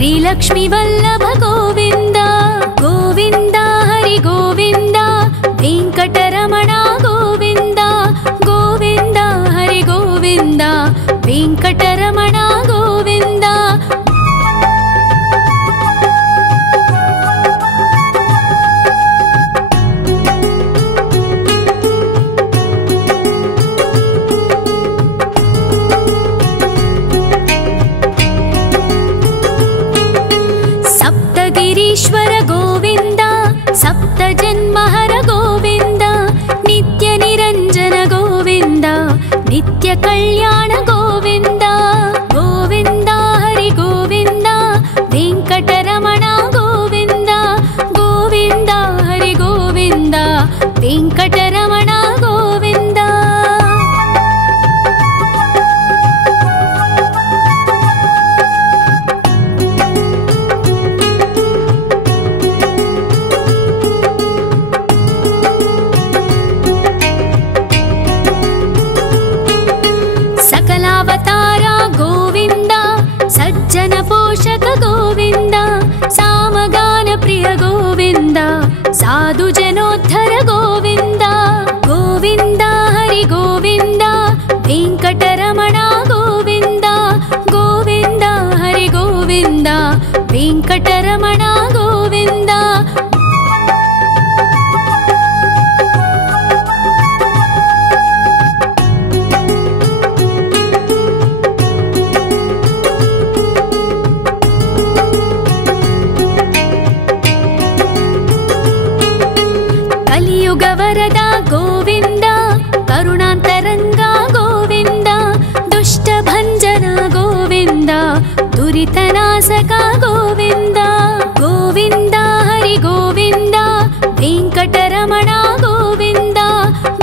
श्रीलक्ष्मी वल्लभ गोविंद गोविंद हरि गोविंद वेंकटरमण गोविंद गोविंद हरि गोविंद वेंकटरमण गोविंद सप्तगिरीश्वर गोविंद सप्तजन्महर गोविंद नित्य निरंजन गोविंद नित्य कल्याण गोविंद गोविंद हरि गोविंद वेंकटरमण गोविंद गोविंद हरि गोविंद वेंकटरमण गोविंद सकलावतारा गोविंद सज्जन पोषक गोविंद सामगान प्रिय गोविंद साधु जनोद्धर गोविंद गोविंद हरि गोविंद वेंकटरमण गोविंद गोविंद हरि गोविंद वेंकटरमण गोविंद कलियुग वरदा गोविंद करुणांतरंगा गोविंद दुष्ट भंजन गोविंद दुरितनाशका गोविंद गोविंद हरि गोविंद वेंकटरमण गोविंद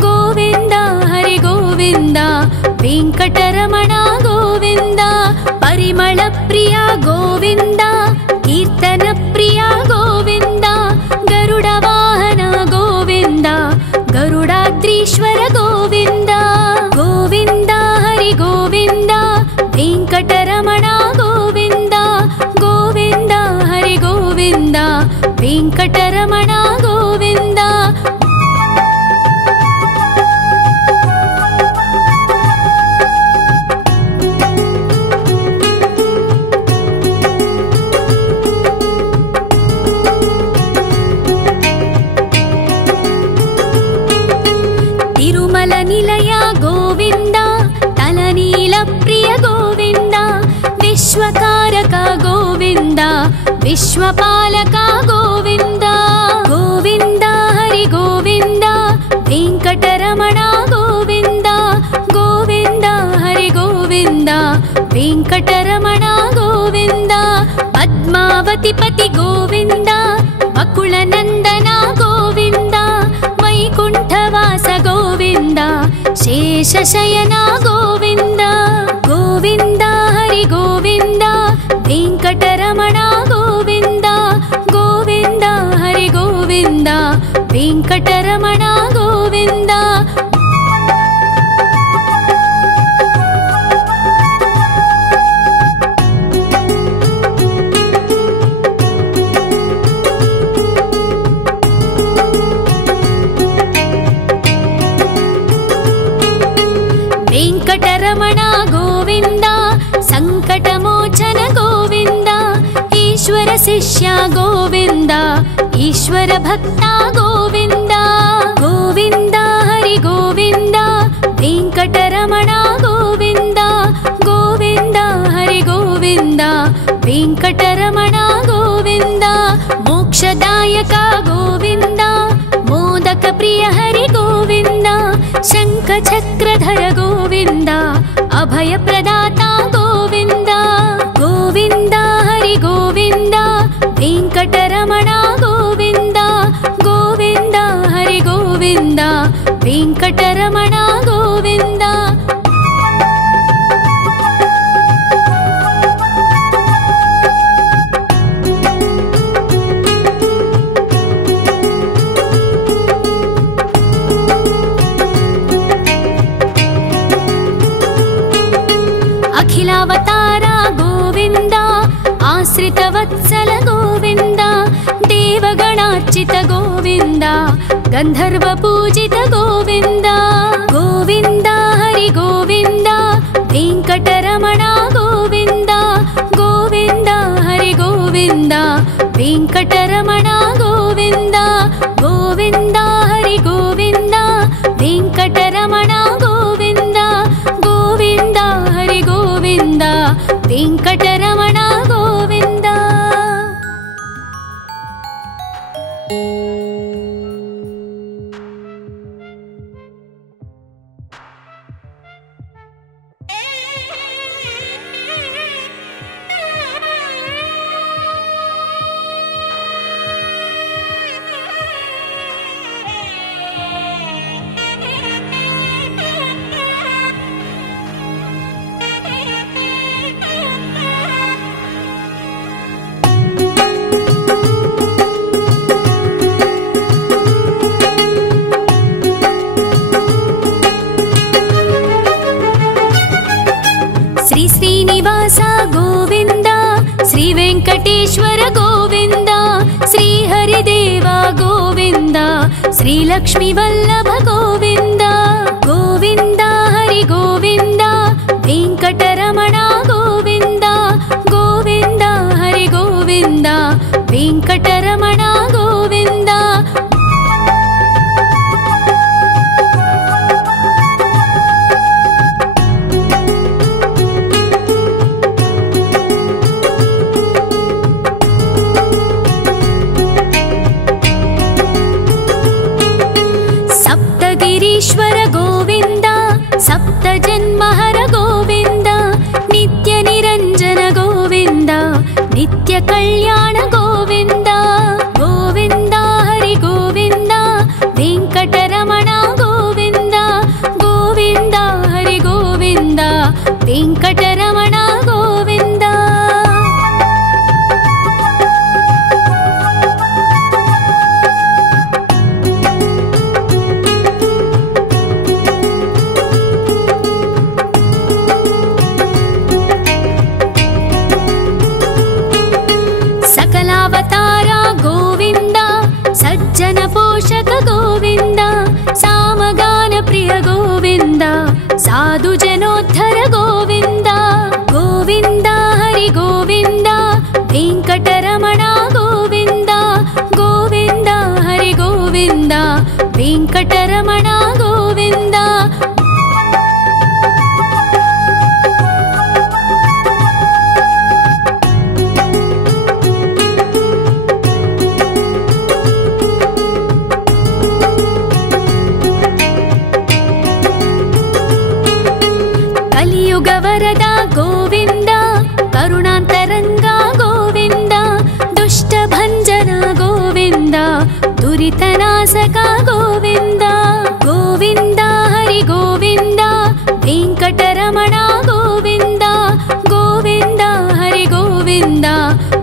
गोविंद हरि गोविंद वेंकटरमण गोविंद परिमल प्रिया गोविंद कीर्तन प्रिया गोविंद गरुड़ वाहन गोविंद गरुडाद्रीश्वर गोविंद गोविंद हरि गोविंद वेंकटरमण गोविंद गोविंद हरि गोविंद वेंकटरमण गोविंद तिरुमल निलय गोविंद तलनील प्रिय गोविंद विश्वकारक गोविंद विश्वपालक गोविंद गोविंद हरि गोविंद वेंकटरमण गोविंद गोविंद हरि गोविंद वेंकटरमण गोविंद पद्मावती पति गोविंद बकुलनंदन गोविंद वैकुंठवास गोविंद शेषशयन गोविंद गोविंद हरि गोविंद वेंकटरमण गोविंद गोविंद हरि गोविंद वेंकटरमण गोविंद वेंकटरमण गोविंद संकटमोचन गोविंद ईश्वर शिष्य गोविंद ईश्वर भक्त गोविंद गोविंद हरि गोविंद वेंकटरमण गोविंद गोविंद हरि गोविंद वेंकटरमण गोविंद मोक्षदायक गोविंद मोदक प्रिय हरि गोविंद शंख चक्रधर गोविंद अभय प्रदाता गोविंद गोविंद हरि गोविंद वेंकटरमण गोविंद गोविंद हरि गोविंद वेंकटरमण गोविंद अखिलावतारा गोविंद आश्रित आश्रितवत्सल गोविन्द देवगणार्चित गोविन्द गन्धर्वपूजित गोविन्द गोविन्द हरि गोविन्द वेङ्कटरमण गोविन्द गोविन्द हरि गोविन्द वेङ्कटरमण गोविन्द गोविन्द हरि गोविन्द वेङ्कटरमण गोविन्द गोविन्द हरि गोविन्द वेङ्कटरमण गोविन्द। श्रीनिवास गोविन्द श्री वेङ्कटेश्वर गोविन्द श्री हरिदेव गोविन्द श्री लक्ष्मी वल्लभ गोविन्द गोविन्द हरि गोविन्द वेङ्कटरमण गोविन्द गोविन्द हरि गोविन्द वेङ्कटरमण गोविन्द। ईश्वर गोविन्द सप्तजन्महर गोविन्द नित्य निरञ्जन गोविन्द नित्य कल्याण गोविन्द गोविन्द हरि गोविन्द वेङ्कटरमण गोविन्द गोविन्द हरि गोविन्द वेङ्कटरमण गोविन्द। सकलावतारा गोविन्द सज्जन पोषक गोविन्द सामगान प्रिय गोविन्द साधु जनोद्धर गोविन्द गोविन्द हरि गोविन्द वेङ्कटरमण गोविन्द गोविन्द हरि गोविन्द वेङ्कटरमण गोविन्द। कलियुगवरद गोविन्द करुणान्तरङ्गा गोविन्द दुष्टभञ्जन गोविन्द दुरितनाशक गोविन्द गोविन्द हरि गोविन्द वेङ्कटरमण गोविन्द गोविन्द हरि गोविन्द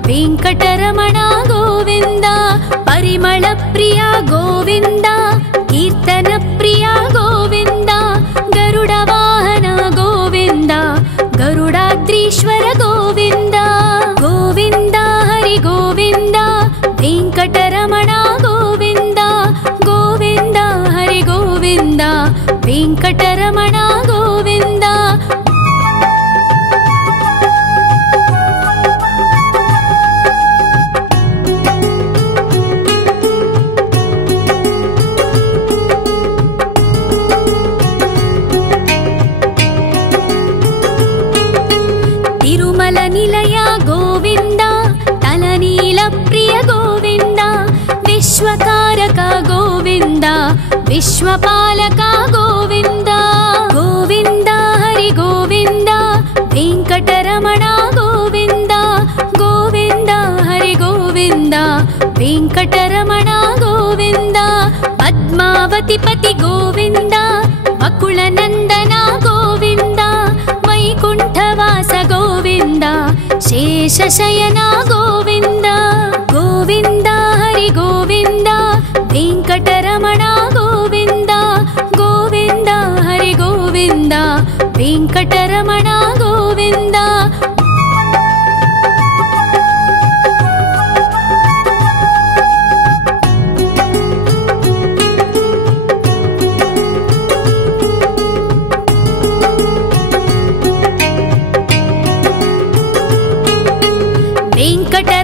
वेङ्कटरमण गोविन्द। परिमल प्रिय गोविन्द कीर्तन प्रिय गोविन्द गरुड वाहन गोविन्द गरुडाद्रीश्वर गोविन्द गोविन्द हरि गोविन्द वेङ्कटरमण गोविन्द गोविन्द हरि गोविन्द वेङ्कटरमण गोविन्द। तिरुमल निलय गोविन्द तलनील प्रिय गोविन्द विश्वकारक गोविन्द विश्वपालक गोविन्द गोविन्द हरि गोविन्द वेङ्कटरमण गोविन्द गोविन्द हरि गोविन्द वेङ्कटरमण गोविन्द। पद्मावती पति गोविन्द वकुलनन्दन गोविन्द वैकुण्ठवास गोविन्द शेषशयन गोविन्द गोविन्द हरि गोविन्द वेङ्कटरमण गोविन्द गोविन्द हरि गोविन्द वेङ्कटरमण गोविन्द।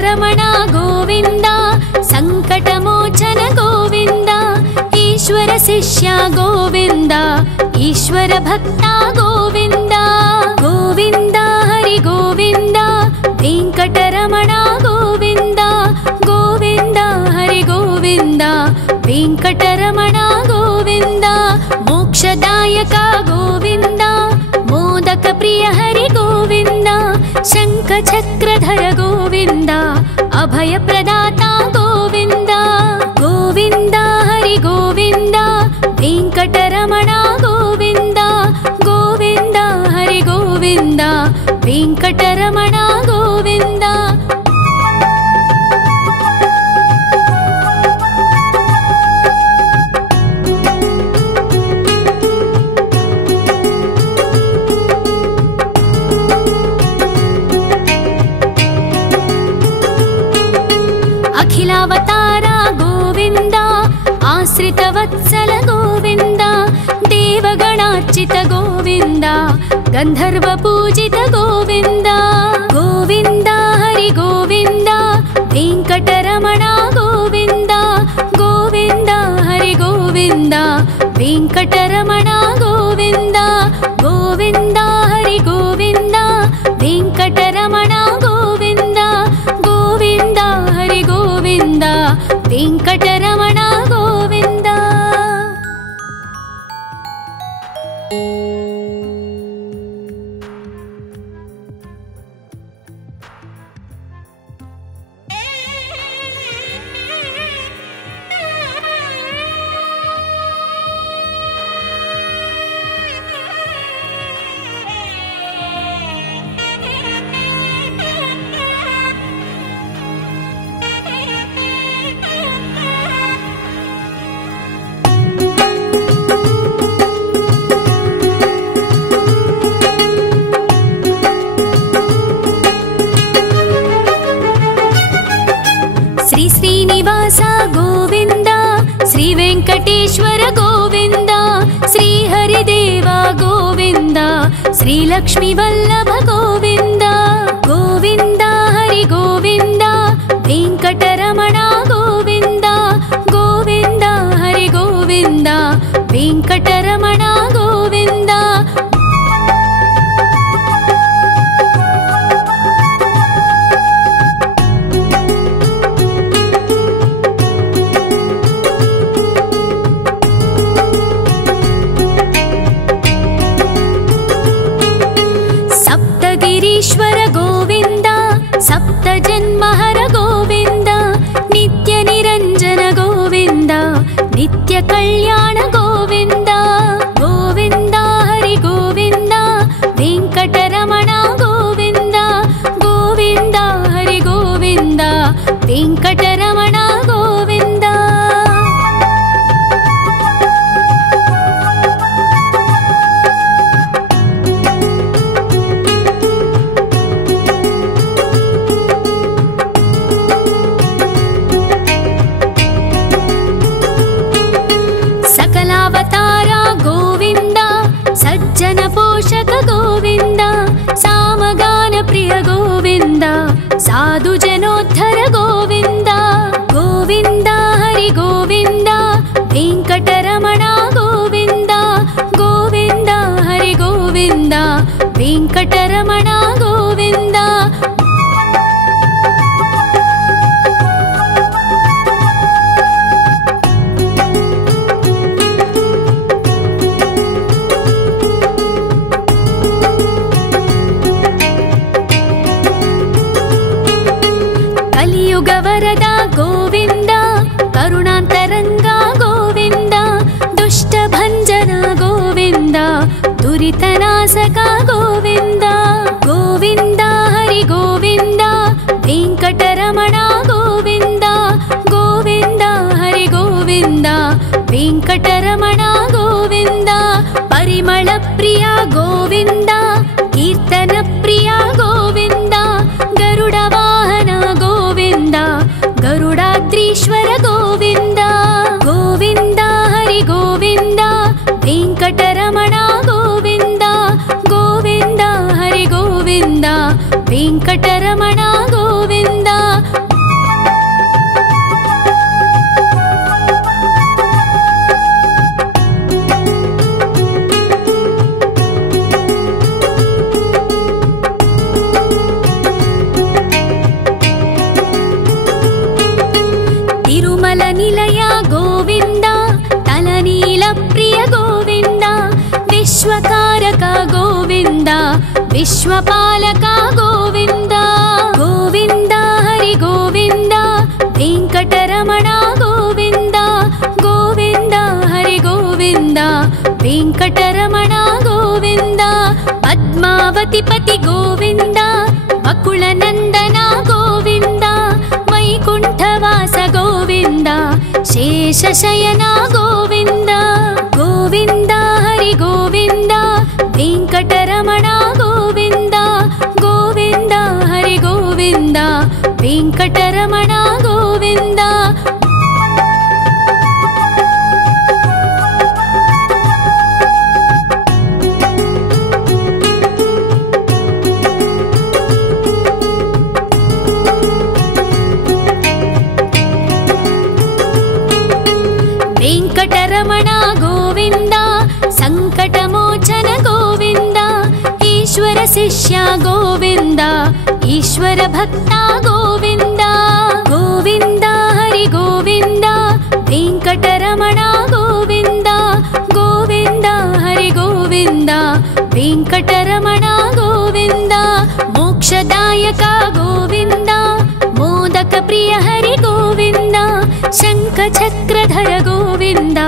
वेङ्कटरमण गोविन्द सङ्कटमोचन गोविन्द ईश्वर शिष्य गोविन्द ईश्वर भक्ता गोविन्द गोविन्द हरि गोविन्द वेङ्कटरमण गोविन्द गोविन्द हरि गोविन्द वेङ्कटरमण गोविन्द मोक्षदायक गोविन्द मोदक प्रिय हरि गोविन्द शङ्खचक्रधर गोविन्द अभय प्रदाता गोविन्द गोविन्द हरि गोविन्द वेङ्कटरमण गोविन्द गोविन्द हरि गोविन्द वेङ्कटरमण गोविन्द अखिलावतार गोविन्द आश्रितवत्सल गोविन्द देवगणार्चित गोविन्द गन्धर्व पूजित गोविन्द गोविन्द हरि गोविन्द वेङ्कटरमण गोविन्द गोविन्द हरि गोविन्द वेङ्कटरमण गोविन्द गोविन्द हरि गोविन्द वेङ्कटरमण गोविन्द गोविन्द हरि गोविन्द वेङ्कटरमण गोविन्द श्रीनिवास गोविन्द श्री वेङ्कटेश्वर गोविन्द श्री हरिदेव गोविन्द श्री लक्ष्मी वल्लभ गोविन्द गोविन्द हरि गोविन्द वेङ्कटरमण गोविन्द गोविन्द हरि गोविन्द वेङ्कटरमण गोविन्द ईश्वर गोविन्द सप्त जन्महर गोविन्द नित्य निरञ्जन गोविन्द नित्य कल्याण गोविन्द गोविन्द हरि गोविन्द वेङ्कटरमण गोविन्द गोविन्द हरि गोविन्द वेङ्कटरमण गोविन्द सकलावतार गोविन्द सज्जन पोषक गोविन्द सामगान प्रिय गोविन्द साधु जनोद्धर गोविन्द गोविन्द हरि गोविन्द वेङ्कटरमण गोविन्द गोविन्द हरि गोविन्द वेङ्कटरमण गोविन्द कलियुगवरद गोविन्द करुणान्तरङ्ग गोविन्द दुष्टभञ्जन गोविन्द दुरितनाशक गोविन्द गोविन्द हरि गोविन्द वेङ्कटरमण गोविन्द गोविन्द हरि गोविन्द वेङ्कटरमण गोविन्द परिमल प्रिय गोविन्द कीर्तन प्रिय गोविन्द गरुड वाहन गोविन्द गरुडाद्रीश्वर गोविन्द गोविन्द हरि गोविन्द वेङ्कटरमण गोविन्द गोविन्द हरि गोविन्द वेङ्कटरमण गोविन्द निर्मल निलय गोविन्द तलनील प्रिय गोविन्द विश्वकारक गोविन्द विश्वपालक गोविन्द गोविन्द हरि गोविन्द वेंकटरमण गोविन्द गोविन्द हरि गोविन्द वेंकटरमण गोविन्द पद्मावती पति गोविन्द वकुलनन्दन गोविन्द वैकुण्ठवास गोविन्द शेषशयन गोविन्द गोविन्द हरि गोविन्द वेंकटरमण गोविन्द गोविन्द हरि गोविन्द वेंकटरमण गोविन्द वेंकटरमण गोविन्द संकटमोचन गोविन्द ईश्वर शिष्य गोविन्द ईश्वर भक्त गोविन्द गोविन्द हरि गोविन्द वेंकटरमण गोविन्द गोविन्द हरि गोविन्द वेंकटरमण गोविन्द मोक्षदायक गोविन्द मोदक प्रिय हरि गोविन्द शंख चक्रधर गोविन्द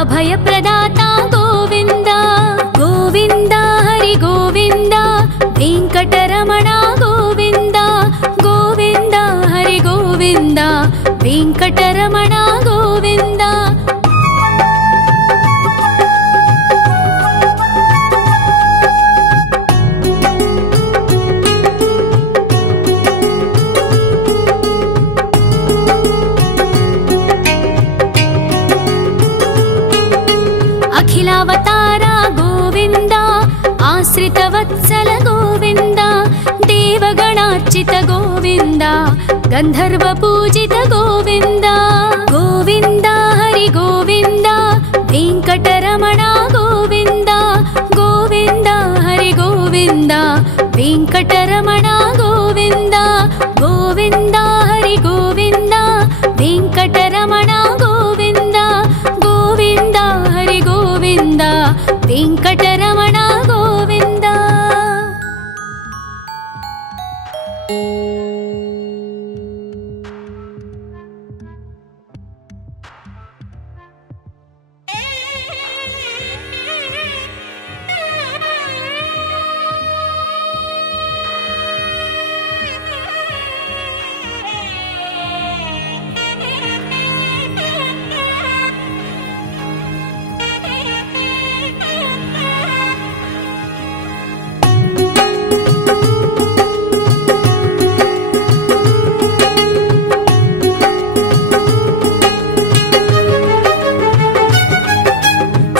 अभय प्रदाता गोविन्द गोविन्द हरि गोविन्द वेंकटरमण गोविन्द गोविन्द हरि गोविन्द वेंकटरमण गोविन्द अखिलावतार गोविन्द आश्रितवत्सल गोविन्द देवगणार्चित गोविन्द गन्धर्व पूजित गोविन्द गोविन्द हरि गोविन्द वेंकटरमण गोविन्द गोविन्द हरि गोविन्द वेंकटरमण गोविन्द गोविन्द हरि गोविन्द वेंकटरमण गोविन्द गोविन्द हरि गोविन्द वेंकटरमण गोविन्द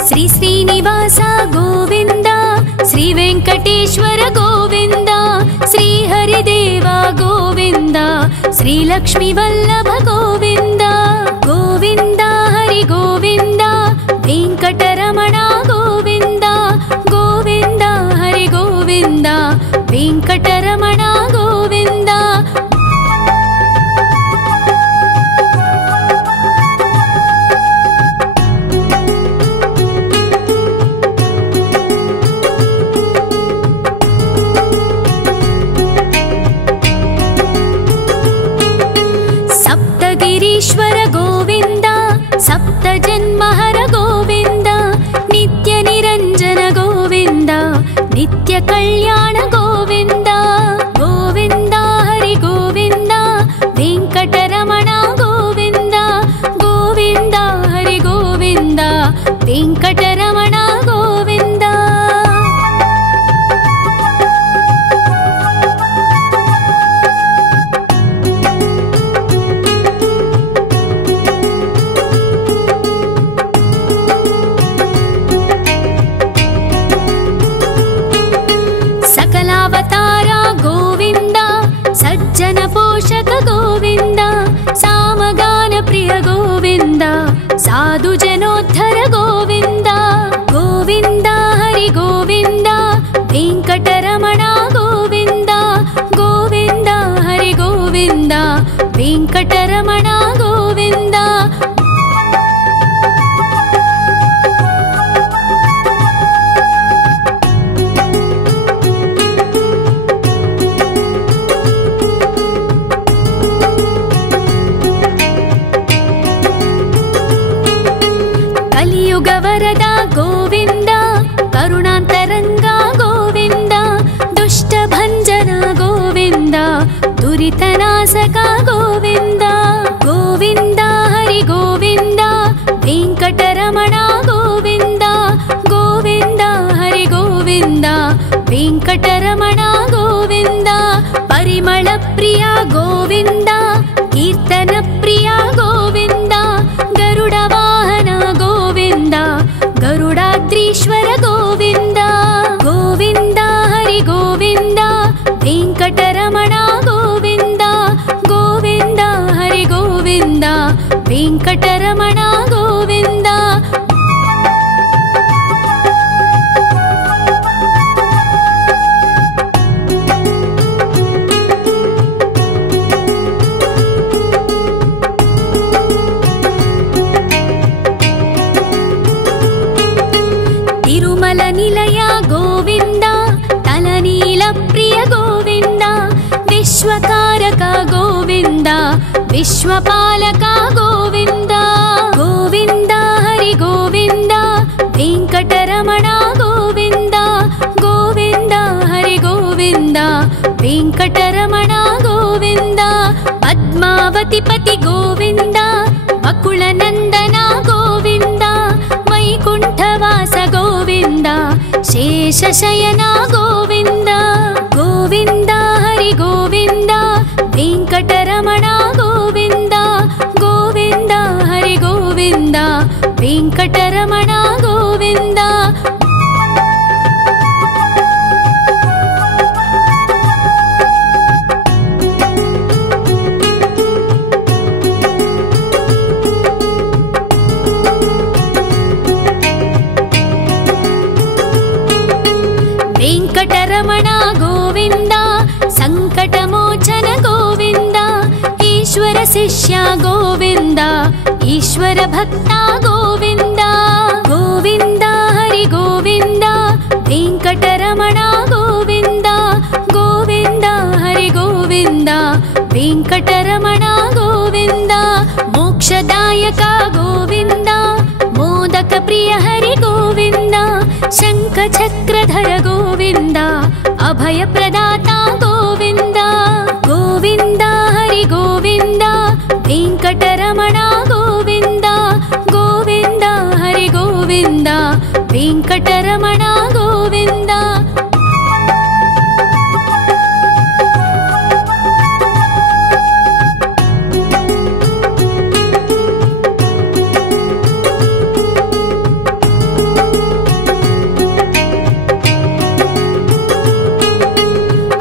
श्री श्रीनिवास गोविन्द श्री वेंकटेश्वर गोविन्द श्री हरिदेव गोविन्द श्री लक्ष्मी वल्लभ गोविन्द गोविन्द हरि गोविन्द वेंकटरमण गोविन्द गोविन्द हरि गोविन्द वेंकटरमण गोविन्द सप्तगिरीश्वर गोविन्द सप्तजन्महर गोविन्द नित्य निरञ्जन गोविन्द नित्य कल्याण गोविन्द गोविन्द हरि गोविन्द वेंकटरमण गोविन्द गोविन्द हरि गोविन्द वेंकटरमण गोविन्द सकलावतार गोविन्द सज्जन पोषक गोविन्द सामगान प्रिय गोविन्द साधु जनोद्धर गोविन्द गोविन्द हरि गोविन्द वेंकटरमण गोविन्द गोविन्द हरि गोविन्द वेंकटरमण गोविन्द विश्वपालक गोविन्द गोविन्द हरि गोविन्द वेङ्कटरमण गोविन्द गोविन्द हरि गोविन्द वेङ्कटरमण गोविन्द पद्मावतिपति गोविन्द वकुलनन्दन गोविन्द वैकुण्ठवास गोविन्द शेषशयन गोविन्द गोविन्द हरि गोविन्द वेङ्कटरमण गोविन्द गोविन्द हरि गोविन्द वेङ्कटरमण गोविन्द वेङ्कटरमण गोविन्द संकटमोचन गोविन्द ईश्वर शिष्य गोविन्द ईश्वर भक्त गोविन्द गोविन्द हरि गोविन्द वेङ्कटरमण गोविन्द गोविन्द हरि गोविन्द वेङ्कटरमण गोविन्द मोक्षदायक गोविन्द मोदक प्रिय हरि गोविन्द शङ्खचक्रधर गोविन्द अभयप्रदाता गोविन्द गोविन्द हरि गोविन्द वेङ्कटरमण गोविन्द गोविन्द हरि गोविन्द वेङ्कटरमण गोविन्द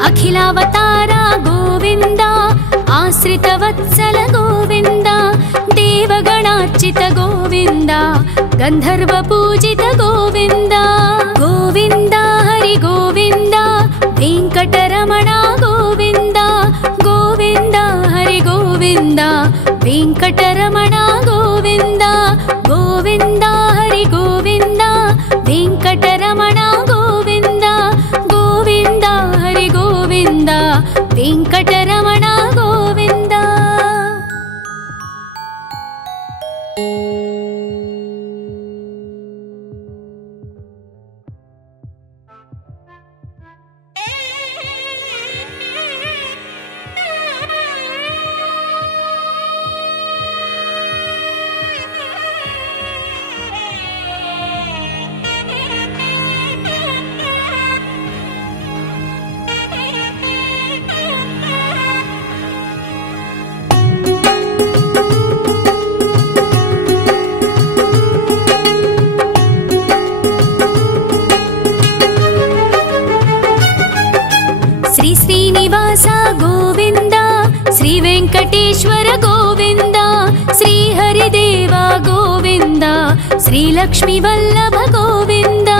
अखिलावतार गोविन्द आश्रितवत्सल गोविन्द देवगणार्चित गोविन्द गन्धर्व पूजित गोविन्द गोविन्द हरि गोविन्द वेङ्कटरमण गोविन्द गोविन्द हरि गोविन्द वेङ्कटरमण गोविन्द गोविन्द हरि गोविन्द वेङ्कटरमण गोविन्द गोविन्द हरि गोविन्द वेङ्कटरमण गोविन्द श्री श्रीनिवास गोविन्द श्री वेङ्कटेश्वर गोविन्द श्री हरिदेव गोविन्द श्री लक्ष्मीवल्लभ गोविन्द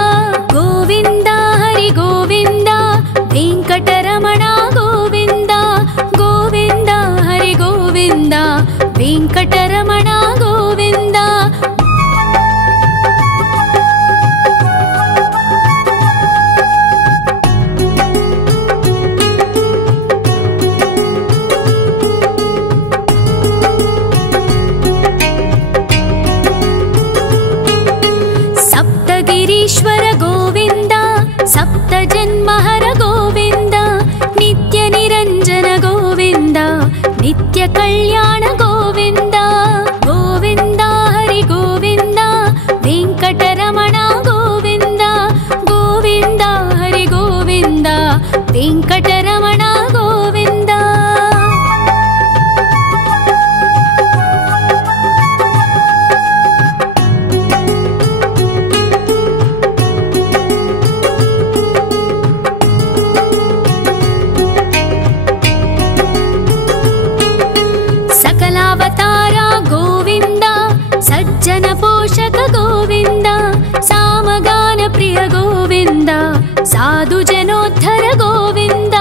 गोविन्द हरि गोविन्द वेङ्कटरमण गोविन्द गोविन्द हरि गोविन्द वेङ्कटरमण गोविन्द सप्तगिरीश्वर गोविन्द सप्तजन्महर गोविन्द नित्यनिरञ्जन गोविन्द नित्यकल्याण गोविन्द गोविन्द हरि गोविन्द वेङ्कटरमण गोविन्द गोविन्द हरि गोविन्द वेङ्कटरमण गोविन्द सकलावतार गोविन्द सज्जन पोषक गोविन्द सामगान प्रिय गोविन्द साधु जनोद्धर गोविन्द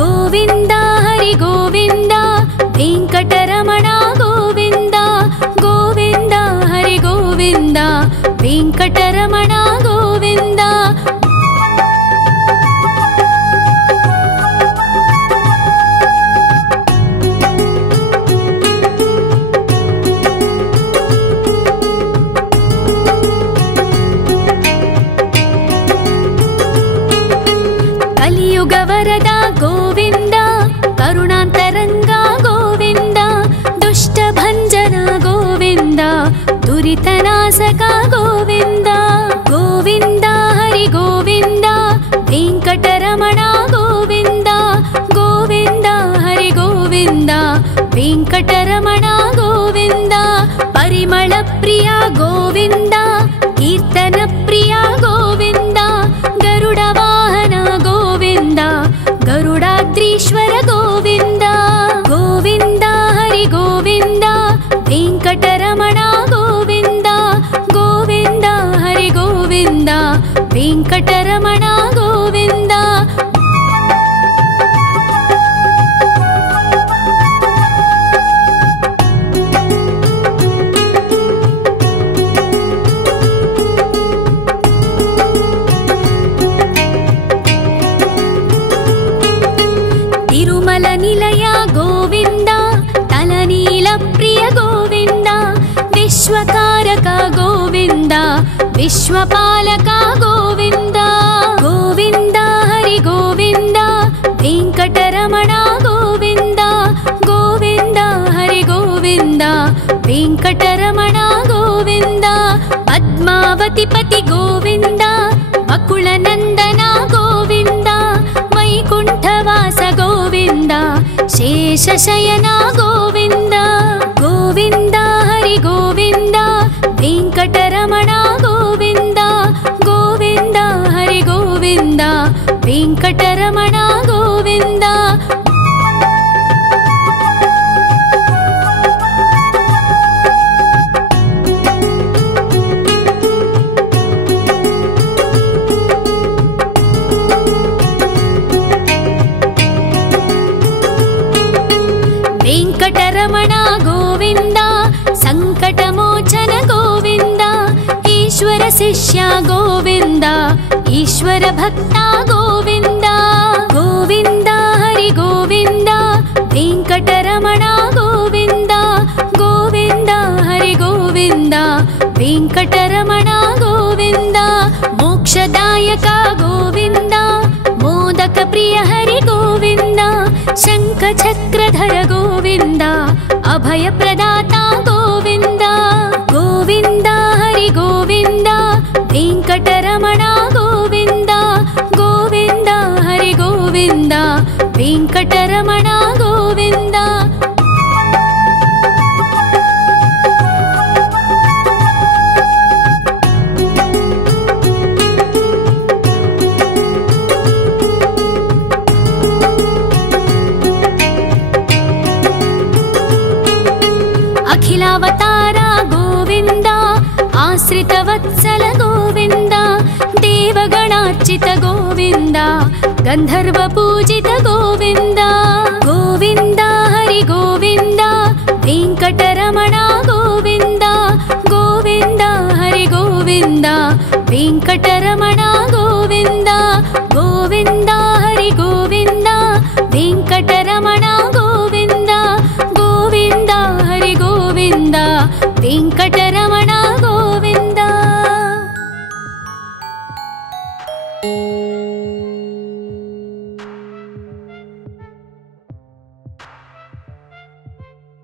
गोविन्द हरि गोविन्द वेङ्कटरमण गोविन्द गोविन्द हरि गोविन्द वेङ्कटरमण गोविन्द दुरितनाशक गोविन्द गोविन्द हरि गोविन्द वेङ्कटरमण गोविन्द गोविन्द हरि गोविन्द वेङ्कटरमण गोविन्द परिमल प्रिय गोविन्द कीर्तन प्रिय गोविन्द गरुड वाहन गोविन्द गरुडाद्रीश्वर गोविन्द गोविन्द हरि गोविन्द वेङ्कटरमण गोविन्द गोविन्द हरि गोविन्द वेङ्कटरमण गोविन्द तिरुमल निलय गोविन्द तलनील प्रिय गोविन्द विश्वकारक गोविन्द विश्वपालक गोविन्द गोविन्द हरि गोविन्द वेङ्कटरमण गोविन्द गोविन्द हरि गोविन्द वेङ्कटरमण गोविन्द पद्मावतिपति गोविन्द वकुलनन्दन गोविन्द वैकुण्ठवास गोविन्द शेषशयन गोविन्द गोविन्द हरि गोविन्द वेङ्कटरमण गोविन्द गोविन्द हरि गोविन्द वेङ्कटरमण गोविन्द वेङ्कटरमण गोविन्द सङ्कटमोचन गोविन्द ईश्वर शिष्य गोविन्द ईश्वर भक्त गोविन्द गोविन्द हरि गोविन्द वेङ्कटरमण गोविन्द गोविन्द हरि गोविन्द वेङ्कटरमण गोविन्द मोक्षदायक गोविन्द मोदक प्रिय हरि गोविन्द शङ्खचक्रधर गोविन्द अभयप्रदाता गोविन्द गोविन्द हरि गोविन्द वेङ्कटरमण गोविन्द गोविन्द हरि गोविन्द वेङ्कटरमण गोविन्द अखिलावतार गोविन्द आश्रितवत्सल गोविन्द देवगणार्चित गोविन्द गन्धर्वपूजित गोविन्द गोविन्द हरि गोविन्द वेङ्कटरमण गोविन्द गोविन्द हरि गोविन्द वेङ्कटरमण गोविन्द गोविन्द